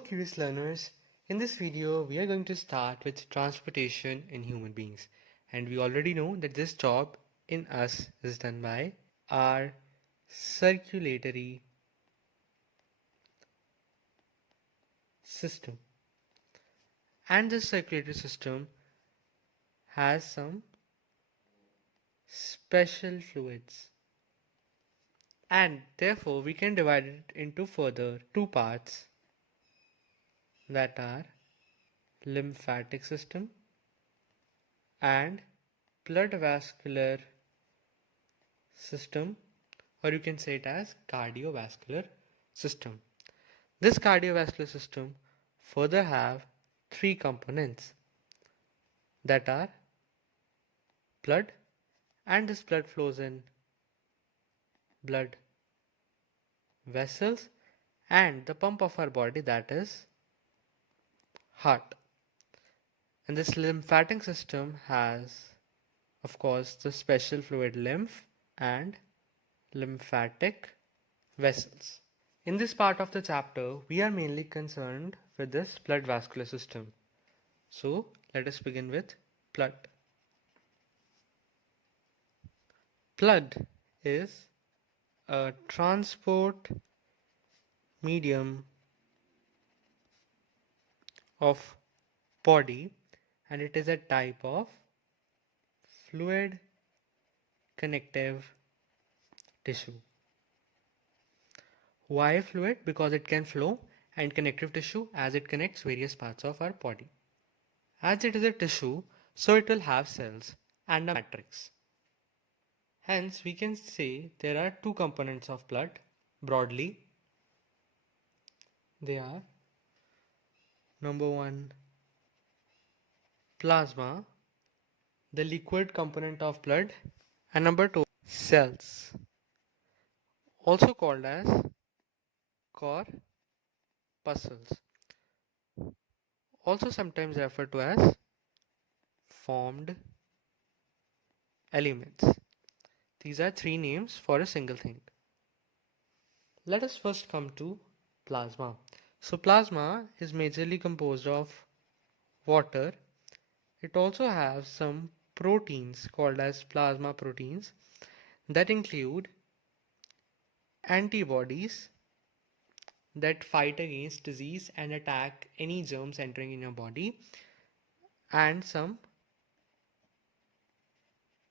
Hello curious learners, in this video we are going to start with transportation in human beings, and we already know that this job in us is done by our circulatory system, and this circulatory system has some special fluids, and therefore we can divide it into further two parts that are lymphatic system and blood vascular system, or you can say it as cardiovascular system. This cardiovascular system further have three components that are blood, and this blood flows in blood vessels and the pump of our body, that is heart. And this lymphatic system has, of course, the special fluid lymph and lymphatic vessels. In this part of the chapter, we are mainly concerned with this blood vascular system. So let us begin with blood. Blood is a transport medium of body, and it is a type of fluid connective tissue. Why fluid? Because it can flow, and connective tissue as it connects various parts of our body. As it is a tissue, so it will have cells and a matrix. Hence, we can say there are two components of blood broadly. They are number one, plasma, the liquid component of blood, and number two, cells, also called as corpuscles, also sometimes referred to as formed elements. These are three names for a single thing. Let us first come to plasma. So plasma is majorly composed of water. It also has some proteins called as plasma proteins that include antibodies that fight against disease and attack any germs entering in your body, and some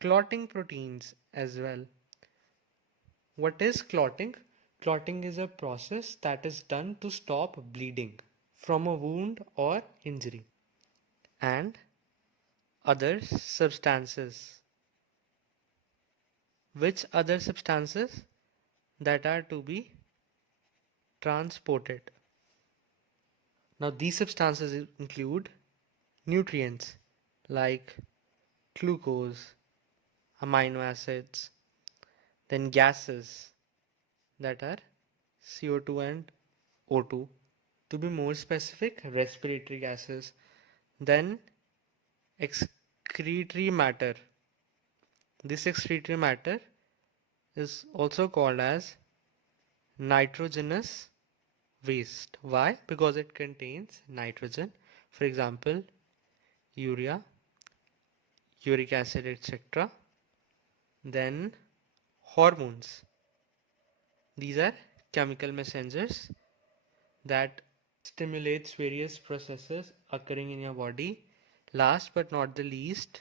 clotting proteins as well. What is clotting? Clotting is a process that is done to stop bleeding from a wound or injury. And other substances. Which other substances? That are to be transported. Now these substances include nutrients like glucose, amino acids, then gases that are CO2 and O2. To be more specific, respiratory gases, then excretory matter. This excretory matter is also called as nitrogenous waste. Why? Because it contains nitrogen. For example, urea, uric acid, etc. Then hormones. These are chemical messengers that stimulates various processes occurring in your body. Last but not the least,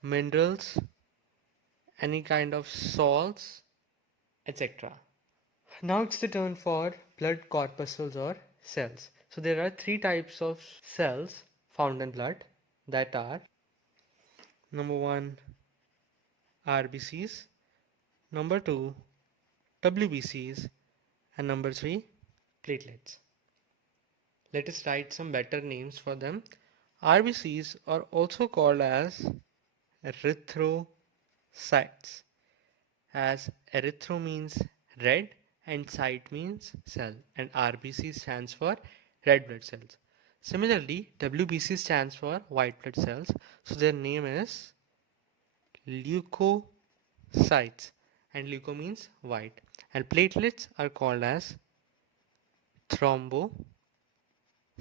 minerals, any kind of salts, etc. Now it's the turn for blood corpuscles or cells. So there are three types of cells found in blood, that are number one, RBCs, number two, WBCs, and number three, platelets. Let us write some better names for them. RBCs are also called as erythrocytes, as erythro means red and cyte means cell, and RBC stands for red blood cells. Similarly, WBC stands for white blood cells, so their name is leukocytes, and leuko means white, and platelets are called as thrombocytes.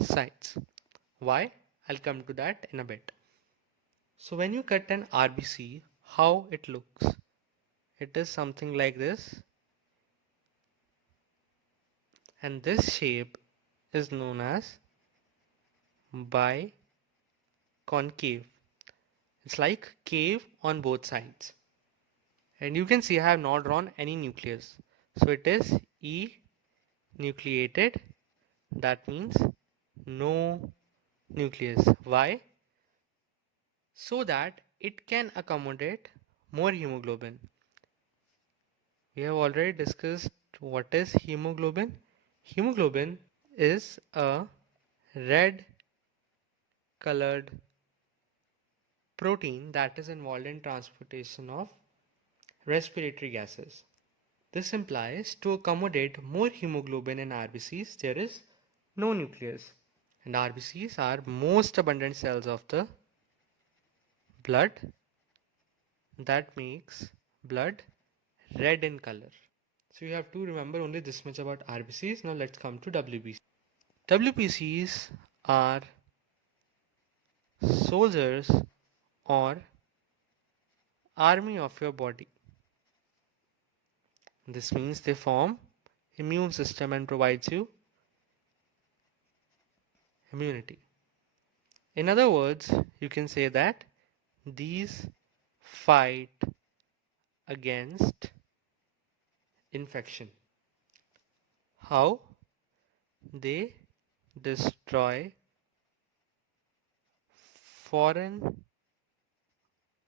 sites. Why? I'll come to that in a bit. So when you cut an RBC, how it looks? It is something like this, and this shape is known as biconcave. It's like cave on both sides. And you can see I have not drawn any nucleus. So it is enucleated. That means no nucleus. Why? So that it can accommodate more hemoglobin. We have already discussed what is hemoglobin. Hemoglobin is a red colored protein that is involved in transportation of respiratory gases. This implies to accommodate more hemoglobin in RBCs, there is no nucleus. And RBCs are most abundant cells of the blood that makes blood red in color. So you have to remember only this much about RBCs. Now let's come to WBCs. WBCs are soldiers or army of your body. This means they form immune system and provides you immunity. In other words, you can say that these fight against infection. How? They destroy foreign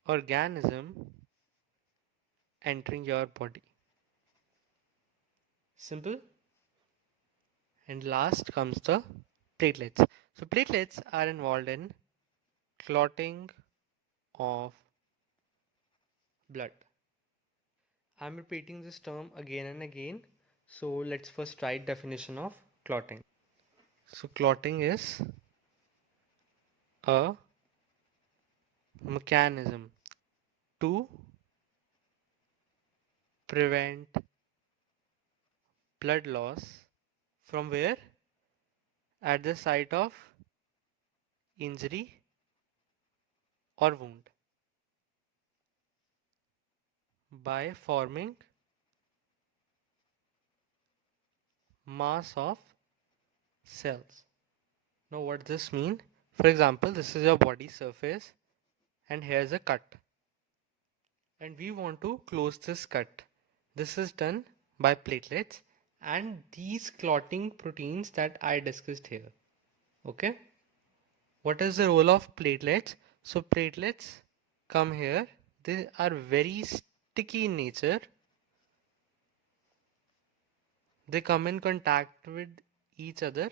organism entering your body. Simple. And last comes the platelets. So platelets are involved in clotting of blood. I'm repeating this term again and again. So let's first write definition of clotting. So clotting is a mechanism to prevent blood loss from where? At the site of injury or wound by forming mass of cells. Now what does this mean? For example, this is your body surface and here's a cut. And we want to close this cut. This is done by platelets and these clotting proteins that I discussed here. Okay. What is the role of platelets? So platelets come here. They are very sticky in nature. They come in contact with each other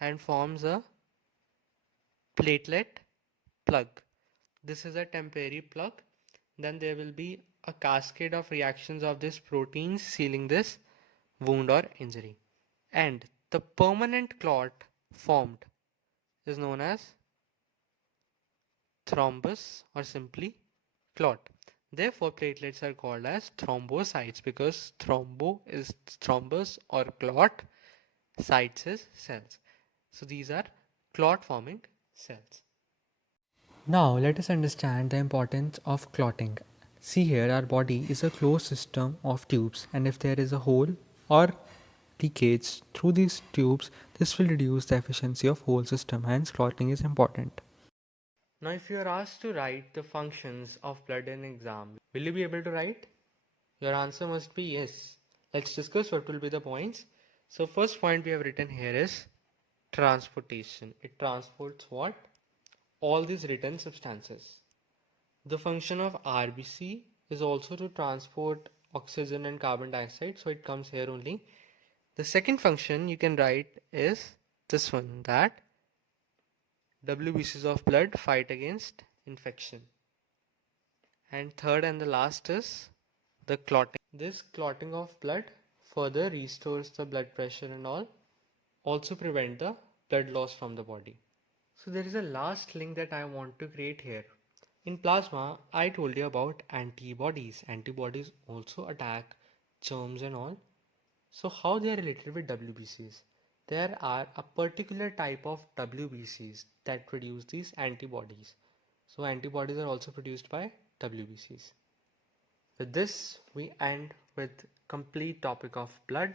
and forms a platelet plug. This is a temporary plug. Then there will be a cascade of reactions of these proteins sealing this wound or injury. And the permanent clot formed is known as thrombus or simply clot. Therefore, platelets are called as thrombocytes because thrombo is thrombus or clot, cytes is cells. So these are clot forming cells. Now let us understand the importance of clotting. See here, our body is a closed system of tubes, and if there is a hole or leakage through these tubes, this will reduce the efficiency of whole system, hence clotting is important. Now if you are asked to write the functions of blood in exam, will you be able to write? Your answer must be yes. Let's discuss what will be the points. So first point we have written here is transportation. It transports what? All these written substances. The function of RBC is also to transport oxygen and carbon dioxide, so it comes here only. The second function you can write is this one, that WBCs of blood fight against infection. And third and the last is the clotting. This clotting of blood further restores the blood pressure and all, also prevent the blood loss from the body. So there is a last link that I want to create here. In plasma, I told you about antibodies. Antibodies also attack germs and all. So how they are related with WBCs? there are a particular type of WBCs that produce these antibodies. So antibodies are also produced by WBCs. With this, we end with complete topic of blood.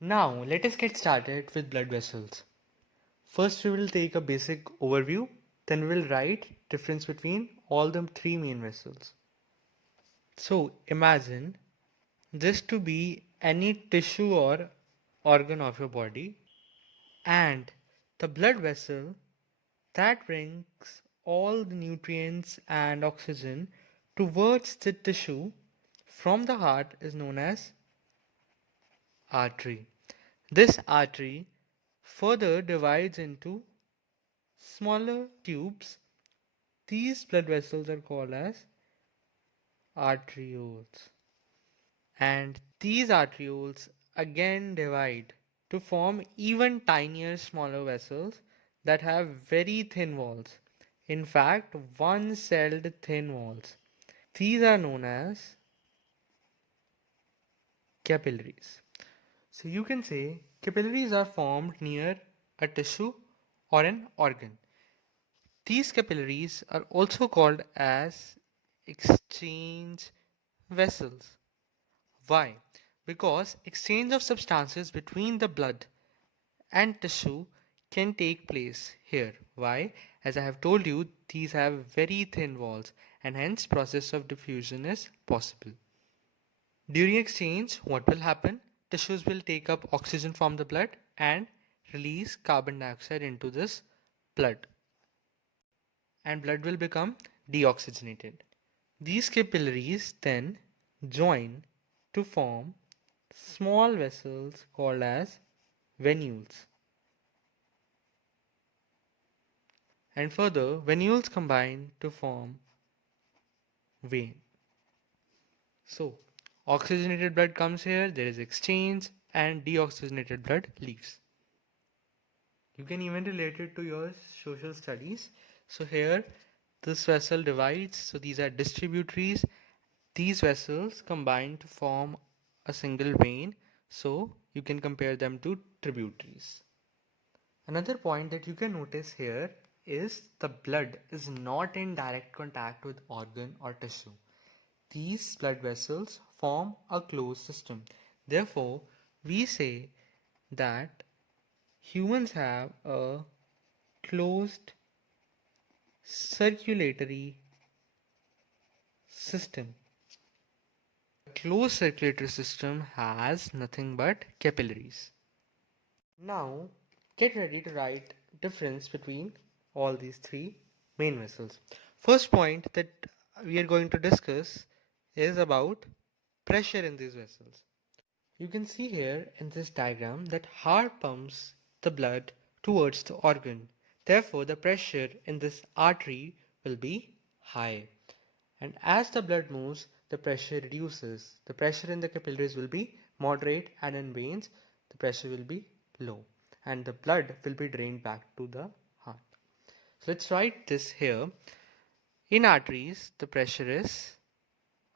Now, let us get started with blood vessels. First, we will take a basic overview, then we will write difference between all the three main vessels. So, imagine this to be any tissue or organ of your body, and the blood vessel that brings all the nutrients and oxygen towards the tissue from the heart is known as artery. This artery further divides into smaller tubes. These blood vessels are called as arterioles. And these arterioles again divide to form even tinier, smaller vessels that have very thin walls. In fact, one-celled thin walls. These are known as capillaries. So you can say capillaries are formed near a tissue or an organ. These capillaries are also called as exchange vessels. Why? Because exchange of substances between the blood and tissue can take place here. Why? As I have told you, these have very thin walls and hence process of diffusion is possible. During exchange, what will happen? Tissues will take up oxygen from the blood and release carbon dioxide into this blood, and blood will become deoxygenated. These capillaries then join to form small vessels called as venules. And further, venules combine to form vein. So, oxygenated blood comes here, there is exchange, and deoxygenated blood leaves. You can even relate it to your social studies. So here, this vessel divides, so these are distributaries. These vessels combine to form a single vein, so you can compare them to tributaries. Another point that you can notice here is the blood is not in direct contact with organ or tissue. These blood vessels form a closed system. Therefore, we say that humans have a closed circulatory system. A closed circulatory system has nothing but capillaries. Now, get ready to write difference between all these three main vessels. First point that we are going to discuss is about pressure in these vessels. You can see here in this diagram that heart pumps the blood towards the organ. Therefore, the pressure in this artery will be high. And as the blood moves, the pressure reduces. The pressure in the capillaries will be moderate, and in veins, the pressure will be low. And the blood will be drained back to the heart. So let's write this here. In arteries, the pressure is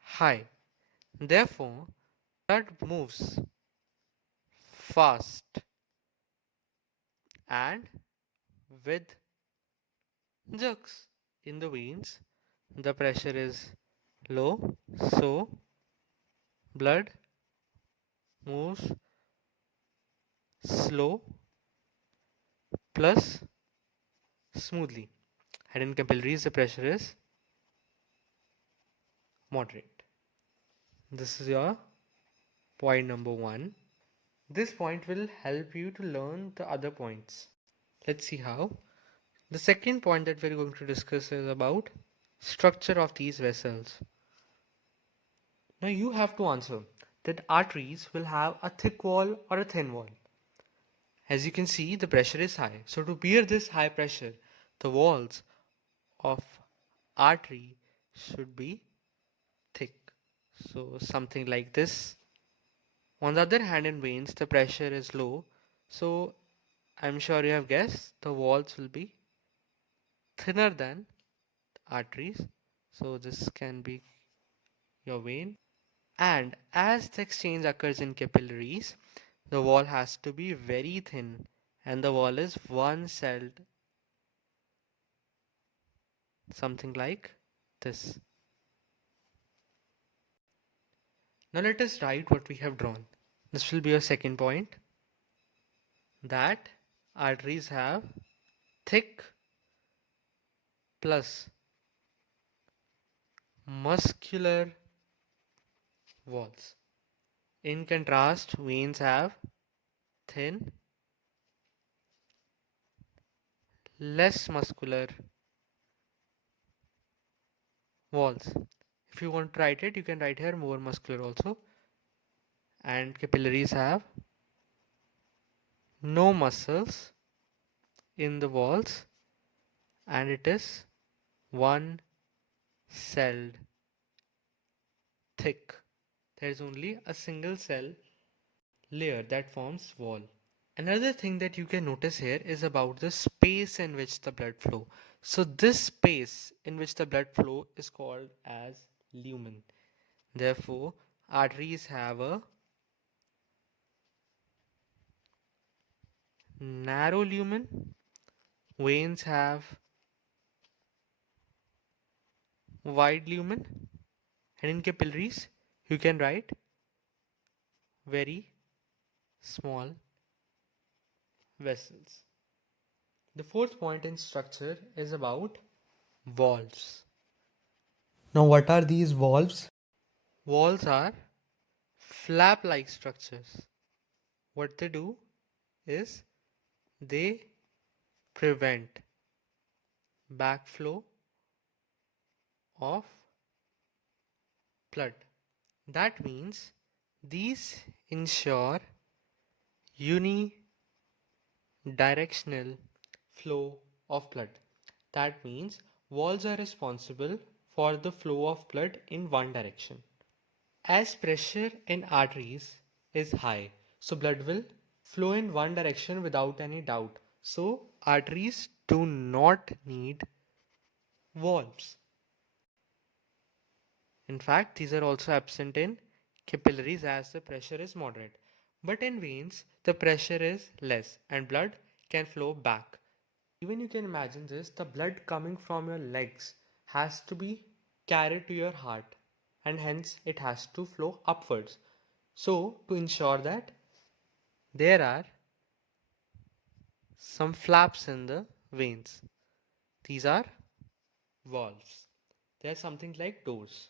high. Therefore, blood moves fast and with jerks. In the veins, the pressure is low, so blood moves slow plus smoothly. And in capillaries, the pressure is moderate. This is your point number one. This point will help you to learn the other points. Let's see how. The second point that we're going to discuss is about structure of these vessels. Now you have to answer that arteries will have a thick wall or a thin wall. As you can see, the pressure is high. So to bear this high pressure, the walls of artery should be thick. So something like this. On the other hand, in veins, the pressure is low. So I'm sure you have guessed the walls will be thinner than arteries. So this can be your vein. And as the exchange occurs in capillaries, the wall has to be very thin, and the wall is one-celled, something like this. Now let us write what we have drawn. This will be your second point, that arteries have thick plus muscular walls. In contrast, veins have thin, less muscular walls. If you want to write it, you can write here more muscular also. And capillaries have no muscles in the walls, and it is one celled thick. There is only a single cell layer that forms wall. Another thing that you can notice here is about the space in which the blood flow. So this space in which the blood flow is called as lumen. Therefore, arteries have a narrow lumen, veins have wide lumen, and in capillaries you can write very small vessels. The fourth point in structure is about valves. Now, what are these valves? Valves are flap-like structures. What they do is they prevent backflow of blood. That means these ensure unidirectional flow of blood. That means valves are responsible for the flow of blood in one direction. As pressure in arteries is high, so blood will flow in one direction without any doubt. So arteries do not need valves. In fact, these are also absent in capillaries as the pressure is moderate. But in veins, the pressure is less and blood can flow back. Even you can imagine this, the blood coming from your legs has to be carried to your heart, and hence it has to flow upwards. So, to ensure that, there are some flaps in the veins. These are valves. They are something like doors.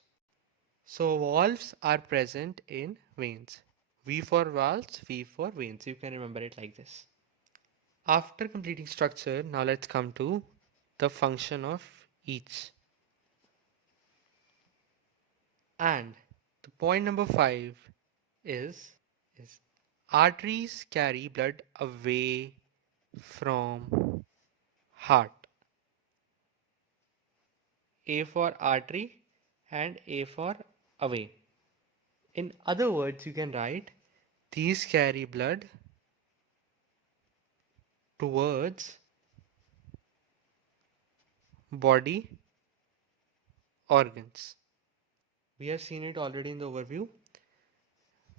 So valves are present in veins. V for valves, V for veins. You can remember it like this. After completing structure, now let's come to the function of each. And the point number 5 is arteries carry blood away from heart. A for artery and A for away. In other words, you can write these carry blood towards body organs. We have seen it already in the overview.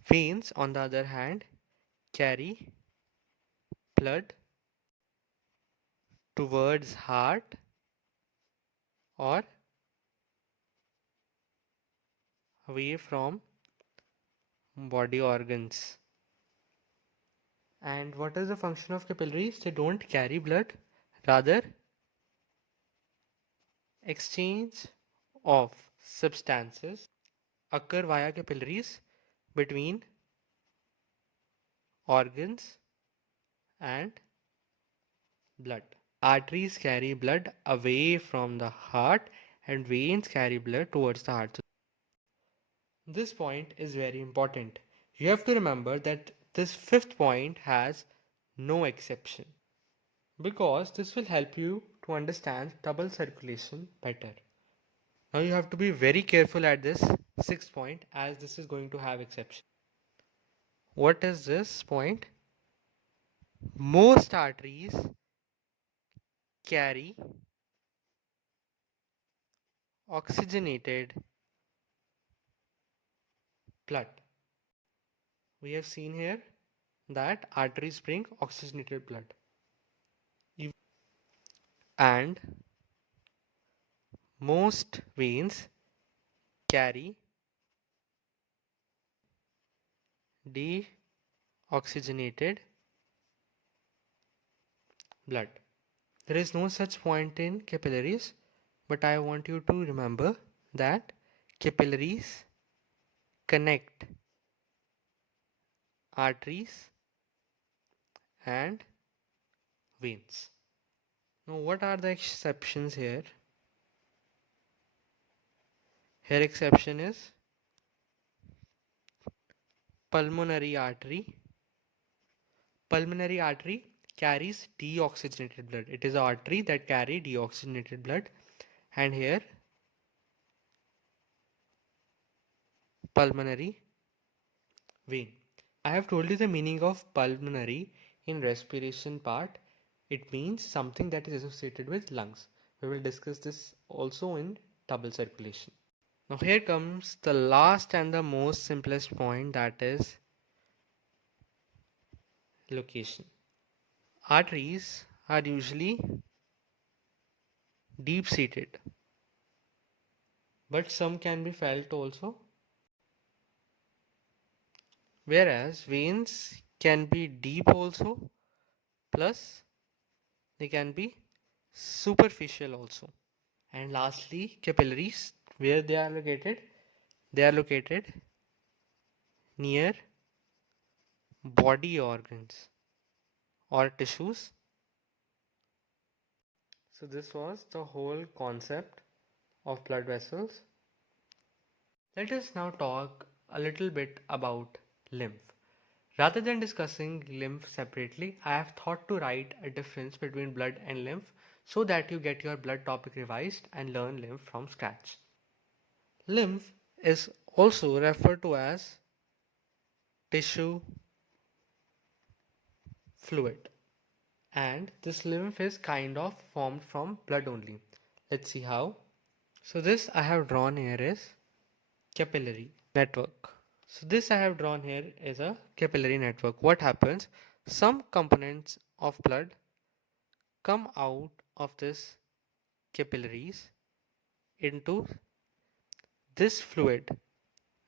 Veins, on the other hand, carry blood towards heart or away from body organs. And what is the function of capillaries? They don't carry blood, rather, exchange of substances occur via capillaries between organs and blood. Arteries carry blood away from the heart and veins carry blood towards the heart. This point is very important. You have to remember that this fifth point has no exception, because this will help you to understand double circulation better. Now you have to be very careful at this sixth point, as this is going to have exception. What is this point? Most arteries carry oxygenated blood. We have seen here that arteries bring oxygenated blood. And most veins carry deoxygenated blood. There is no such point in capillaries, but I want you to remember that capillaries connect arteries and veins. Now, what are the exceptions here? Here, exception is pulmonary artery. Pulmonary artery carries deoxygenated blood. It is an artery that carry deoxygenated blood, and here pulmonary vein. I have told you the meaning of pulmonary in respiration part. It means something that is associated with lungs. We will discuss this also in double circulation. Now here comes the last and the most simplest point, that is location. Arteries are usually deep seated, but some can be felt also, whereas veins can be deep also, plus they can be superficial also. And lastly, capillaries, where they are located? They are located near body organs or tissues. So this was the whole concept of blood vessels. Let us now talk a little bit about lymph. Rather than discussing lymph separately, I have thought to write a difference between blood and lymph so that you get your blood topic revised and learn lymph from scratch. Lymph is also referred to as tissue fluid, and this lymph is kind of formed from blood only. Let's see how. So this I have drawn here is capillary network. So this I have drawn here is a capillary network. What happens? Some components of blood come out of this capillaries into this fluid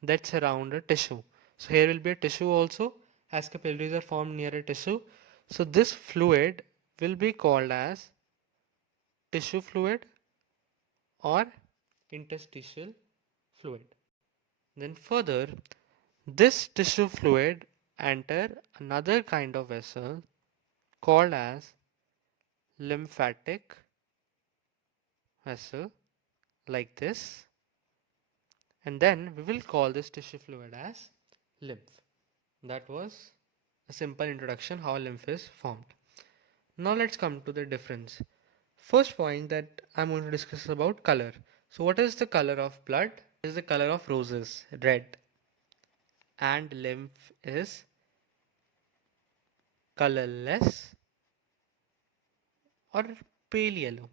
that's around a tissue. So here will be a tissue also, as capillaries are formed near a tissue. So this fluid will be called as tissue fluid or interstitial fluid. Then further, this tissue fluid enter another kind of vessel called as lymphatic vessel, like this, and then we will call this tissue fluid as lymph. That was a simple introduction how lymph is formed. Now let's come to the difference. First point that I'm going to discuss about color. So what is the color of blood? It is the color of roses, red, and lymph is colorless or pale yellow,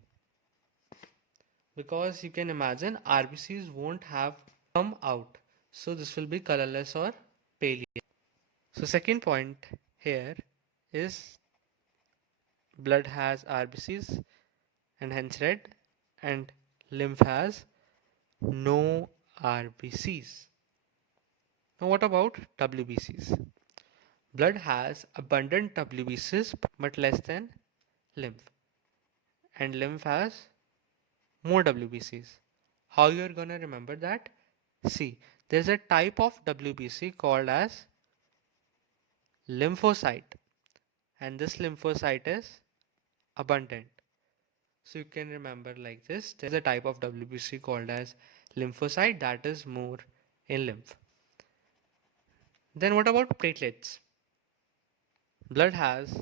because you can imagine RBCs won't have come out, so this will be colorless or pale yellow. So second point here is blood has RBCs and hence red, and lymph has no RBCs. Now what about WBCs? Blood has abundant WBCs but less than lymph, and lymph has more WBCs. How you are gonna remember that? See, there's a type of WBC called as lymphocyte, and this lymphocyte is abundant. So you can remember like this. There's a type of WBC called as lymphocyte that is more in lymph. Then what about platelets? Blood has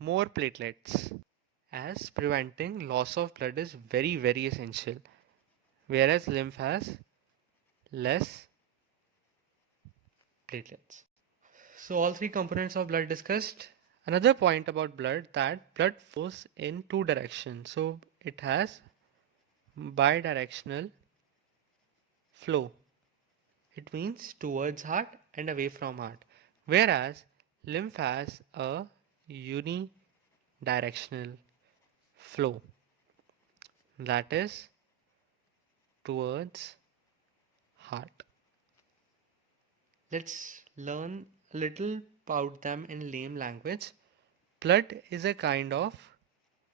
more platelets, as preventing loss of blood is very essential, whereas lymph has less platelets. So all three components of blood discussed. Another point about blood, that blood flows in two directions. So it has bidirectional flow. It means towards heart and away from heart. Whereas Lymph has a unidirectional flow, that is towards heart. Let's learn a little about them in lame language. Blood is a kind of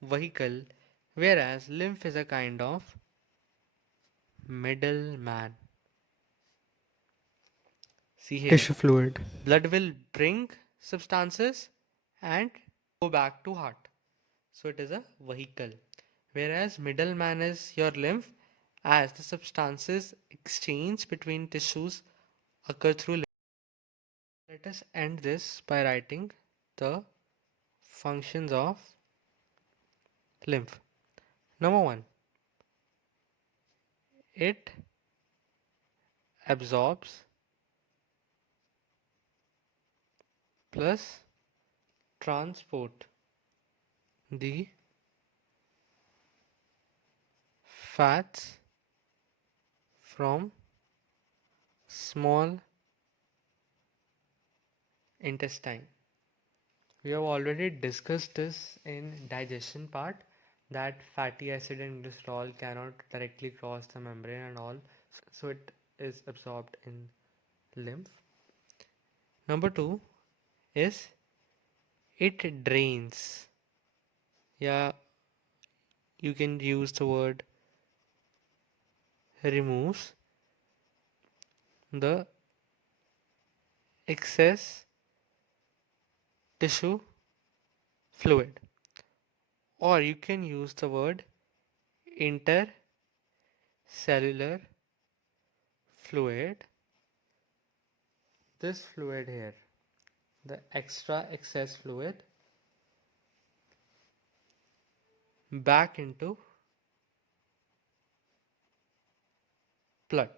vehicle, whereas lymph is a kind of middleman. See here, Tissue fluid. blood will bring substances and go back to heart. So it is a vehicle. Whereas middleman is your lymph, as the substances exchange between tissues occur through lymph. Let us end this by writing the functions of lymph. Number one, it absorbs plus transport the fats from small intestine. We have already discussed this in digestion part, that fatty acid and glycerol cannot directly cross the membrane and all, so it is absorbed in lymph. Number two is it drains. Yeah, you can use the word removes the excess tissue fluid, or you can use the word intercellular fluid. This fluid here, the extra excess fluid, back into blood.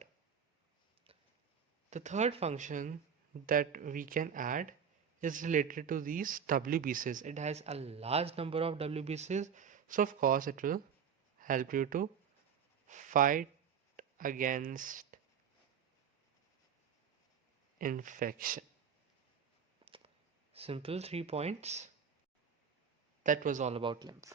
The third function that we can add is related to these WBCs. It has a large number of WBCs, so of course it will help you to fight against infection. Simple 3 points. That was all about lymph.